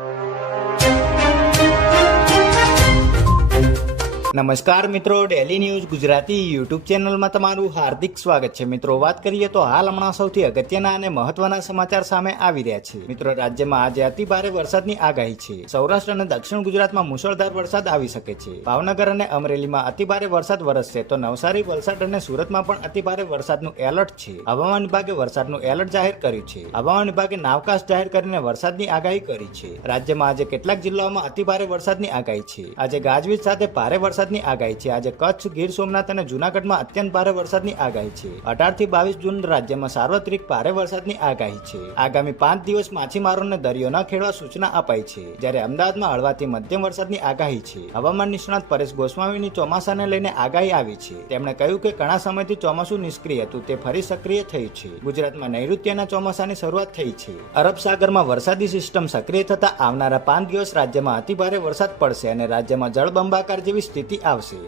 you. નમસ્કાર મિત્રો daily news Gujarati YouTube ચેનલમાં તમારું હાર્દિક સ્વાગત છે. મિત્રો, વાત કરીએ તો હાલ હમણાં સૌથી અગત્યના અને મહત્વના સમાચાર સામે આવી રહ્યા છે. મિત્રો, રાજ્યમાં આજે અતિ ભારે વરસાદની આગાહી છે. સૌરાષ્ટ્ર અને દક્ષિણ ગુજરાતમાં મુશળધાર વરસાદ આવી શકે છે. ભાવનગર અને અમરેલીમાં અતિ ભારે વરસાદ વરસશે તો નવસારી, વલસાડ અને સુરતમાં પણ અતિ ભારે વરસાદનું એલર્ટ છે. હવામાન વિભાગે વરસાદનું એલર્ટ જાહેર કર્યું છે. હવામાન વિભાગે નાવકાશ જાહેર કરીને વરસાદની આગાહી કરી છે. રાજ્યમાં આજે કેટલાક જિલ્લાઓમાં અતિ ભારે વરસાદની આગાહી છે. આજે ગાજવીજ સાથે ભારે વરસાદની આગાહી છે. આજે કચ્છ, ગીર સોમનાથ અને જૂનાગઢમાં અત્યંત ભારે વરસાદની આગાહી છે. અઢારથી બાવીસ જૂન રાજ્યમાં સાર્વત્રિક ભારે વરસાદની આગાહી છે. આગામી પાંચ દિવસ માછીમારોને દરિયો ન ખેડવા સૂચના અપાઈ છે. જ્યારે અમદાવાદમાં હળવાથી મધ્યમ વરસાદની આગાહી છે. હવામાન નિષ્ણાત પરેશ ગોસ્વામીની ચોમાસાને લઈને આગાહી આવી છે. તેમણે કહ્યું કે ઘણા સમયથી ચોમાસું નિષ્ક્રિય હતું. તે ફરી સક્રિય થયું છે. ગુજરાતમાં નૈઋત્યના ચોમાસાની શરૂઆત થઈ છે. અરબ સાગરમાં વરસાદી સિસ્ટમ સક્રિય થતા આવનારા પાંચ દિવસ રાજ્યમાં અતિભારે વરસાદ પડશે અને રાજ્યમાં જળબંબાકાર જેવી સ્થિતિ City